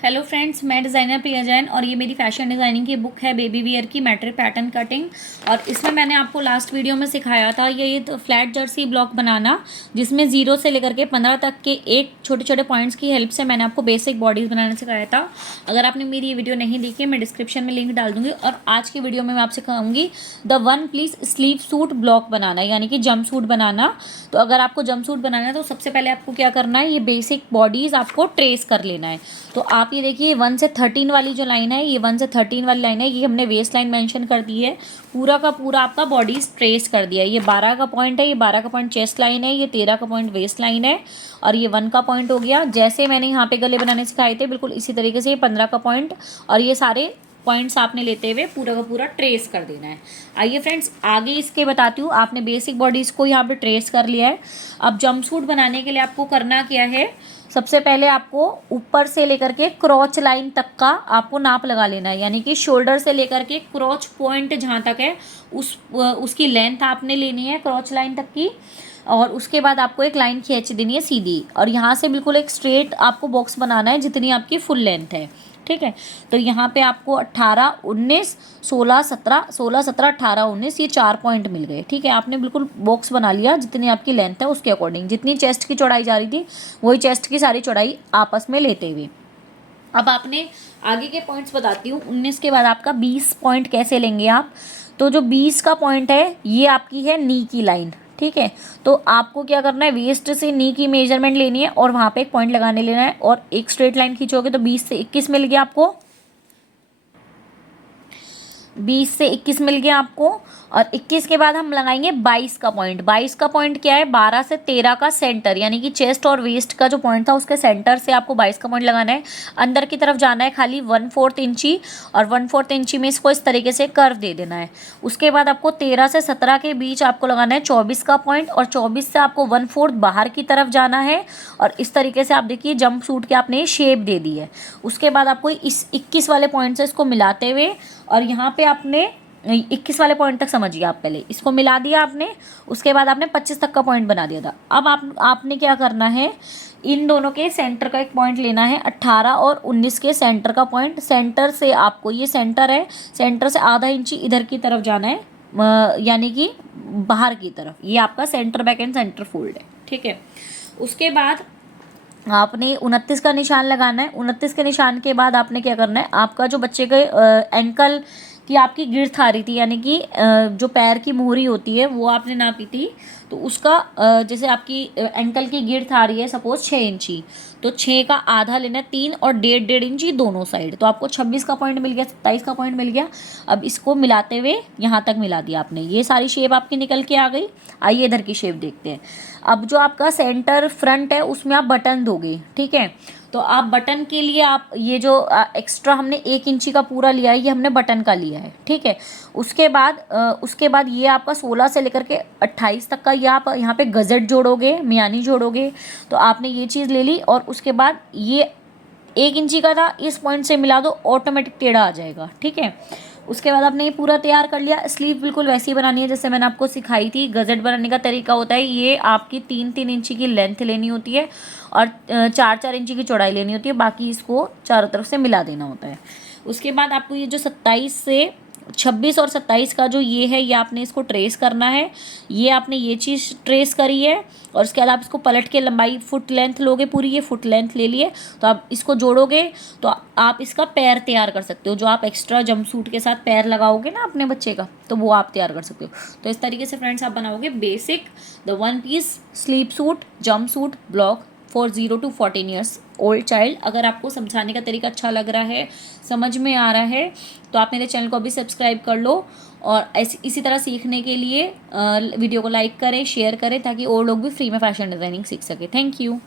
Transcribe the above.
Hello friends, मैं designer प्रिया जैन और ये मेरी फैशन डिज़ाइनिंग की बुक है बेबी वियर की मैट्रिक पैटर्न कटिंग। और इसमें मैंने आपको लास्ट वीडियो में सिखाया था ये तो फ्लैट जर्सी ब्लॉक बनाना, जिसमें 0 से लेकर के 15 तक के एक छोटे छोटे पॉइंट्स की हेल्प से मैंने आपको बेसिक बॉडीज़ बनाना सिखाया था। अगर आपने मेरी ये वीडियो नहीं देखी, मैं डिस्क्रिप्शन में लिंक डाल दूँगी। और आज की वीडियो में मैं आपसे कहूँगी the one piece sleeve suit block बनाना, यानी कि जंप सूट बनाना। तो अगर आपको जंप सूट बनाना है तो सबसे पहले आपको क्या करना है, ये बेसिक बॉडीज़ आपको ट्रेस कर लेना है। तो आप ये देखिए 1 से 13 वाली जो लाइन है, ये 1 से 13 वाली लाइन है, ये हमने वेस्ट लाइन मेंशन कर दी है। पूरा का पूरा आपका बॉडी ट्रेस कर दिया है। ये 12 का पॉइंट है, ये 12 का पॉइंट चेस्ट लाइन है, ये 13 का पॉइंट वेस्ट लाइन है और ये 1 का पॉइंट हो गया। जैसे मैंने यहाँ पे गले बनाने सिखाए थे बिल्कुल इसी तरीके से ये 15 का पॉइंट और ये सारे पॉइंट्स आपने लेते हुए पूरा का पूरा ट्रेस कर देना है। आइए फ्रेंड्स आगे इसके बताती हूँ। आपने बेसिक बॉडीज़ को यहाँ पे ट्रेस कर लिया है। अब जंपसूट बनाने के लिए आपको करना क्या है, सबसे पहले आपको ऊपर से लेकर के क्रॉच लाइन तक का आपको नाप लगा लेना है, यानी कि शोल्डर से लेकर के क्रॉच पॉइंट जहाँ तक है उसकी लेंथ आपने लेनी है क्रॉच लाइन तक की। और उसके बाद आपको एक लाइन खींच देनी है सीधी और यहाँ से बिल्कुल एक स्ट्रेट आपको बॉक्स बनाना है जितनी आपकी फुल लेंथ है। ठीक है, तो यहाँ पे आपको 18, 19, 16, 17, 16, 17, 18, 19 ये 4 पॉइंट मिल गए। ठीक है, आपने बिल्कुल बॉक्स बना लिया जितनी आपकी लेंथ है उसके अकॉर्डिंग। जितनी चेस्ट की चौड़ाई जा रही थी वही चेस्ट की सारी चौड़ाई आपस में लेते हुए। अब आपने आगे के पॉइंट्स बताती हूँ। 19 के बाद आपका 20 पॉइंट कैसे लेंगे आप, तो जो 20 का पॉइंट है ये आपकी है नी की लाइन। ठीक है, तो आपको क्या करना है, वेस्ट से नी की मेजरमेंट लेनी है और वहाँ पे एक पॉइंट लगाने लेना है और एक स्ट्रेट लाइन खींचोगे तो 20 से 21 मिल गया आपको। 20 से 21 मिल गया आपको और 21 के बाद हम लगाएंगे 22 का पॉइंट। 22 का पॉइंट क्या है, 12 से 13 का सेंटर, यानी कि चेस्ट और वेस्ट का जो पॉइंट था उसके सेंटर से आपको 22 का पॉइंट लगाना है। अंदर की तरफ जाना है खाली 1/4 इंची और 1/4 इंची में इसको इस तरीके से कर्व दे देना है। उसके बाद आपको 13 से 17 के बीच आपको लगाना है 24 का पॉइंट और 24 से आपको 1/4 बाहर की तरफ जाना है और इस तरीके से आप देखिए जंप सूट के आपने शेप दे दी है। उसके बाद आपको इस 21 वाले पॉइंट से इसको मिलाते हुए और यहाँ पे आपने 21 वाले पॉइंट तक समझिए, आप पहले इसको मिला दिया आपने। उसके बाद आपने 25 तक का पॉइंट बना दिया था। अब आपने क्या करना है, इन दोनों के सेंटर का एक पॉइंट लेना है, 18 और 19 के सेंटर का पॉइंट। सेंटर से आपको, ये सेंटर है, सेंटर से आधा इंची इधर की तरफ जाना है, यानी कि बाहर की तरफ। ये आपका centre back and centre fold है। ठीक है, उसके बाद आपने 29 का निशान लगाना है। 29 के निशान के बाद आपने क्या करना है, आपका जो बच्चे के एंकल की आपकी गिर्थ आ रही थी, यानी कि जो पैर की मोहरी होती है वो आपने नापी थी, तो उसका जैसे आपकी एंकल की गिर्थ आ रही है सपोज 6 इंची, तो 6 का आधा लेना है, 3 और 1.5 इंची दोनों साइड। तो आपको 26 का पॉइंट मिल गया, 27 का पॉइंट मिल गया। अब इसको मिलाते हुए यहाँ तक मिला दिया आपने, ये सारी शेप आपकी निकल के आ गई। आइए इधर की शेप देखते हैं। अब जो आपका सेंटर फ्रंट है उसमें आप बटन दोगे। ठीक है, तो आप बटन के लिए आप ये जो एक्स्ट्रा हमने 1 इंची का पूरा लिया है ये हमने बटन का लिया है। ठीक है, उसके बाद ये आपका 16 से लेकर के 28 तक का ये आप यहाँ पे गजट जोड़ोगे, मियानी जोड़ोगे। तो आपने ये चीज़ ले ली और उसके बाद ये 1 इंची का था, इस पॉइंट से मिला दो, ऑटोमेटिक टेढ़ा आ जाएगा। ठीक है, उसके बाद आपने ये पूरा तैयार कर लिया। स्लीव बिल्कुल वैसी बनानी है जैसे मैंने आपको सिखाई थी। गजट बनाने का तरीका होता है, ये आपकी 3-3 इंची की लेंथ लेनी होती है और 4-4 इंची की चौड़ाई लेनी होती है, बाकी इसको चारों तरफ से मिला देना होता है। उसके बाद आपको ये जो 26 और 27 का जो ये है, ये आपने इसको ट्रेस करना है। ये आपने ये चीज़ ट्रेस करी है और उसके बाद आप इसको पलट के लंबाई फुट लेंथ लोगे, पूरी ये फुट लेंथ ले लिए, तो आप इसको जोड़ोगे तो आप इसका पैर तैयार कर सकते हो। जो आप एक्स्ट्रा जंप सूट के साथ पैर लगाओगे ना अपने बच्चे का, तो वो आप तैयार कर सकते हो। तो इस तरीके से फ्रेंड्स आप बनाओगे basic the one piece sleep suit jump suit block for 0 to 14 years old child. अगर आपको समझाने का तरीका अच्छा लग रहा है, समझ में आ रहा है, तो आप मेरे चैनल को अभी सब्सक्राइब कर लो और इसी तरह सीखने के लिए वीडियो को लाइक करें, शेयर करें, ताकि और लोग भी फ्री में फैशन डिज़ाइनिंग सीख सके। Thank you.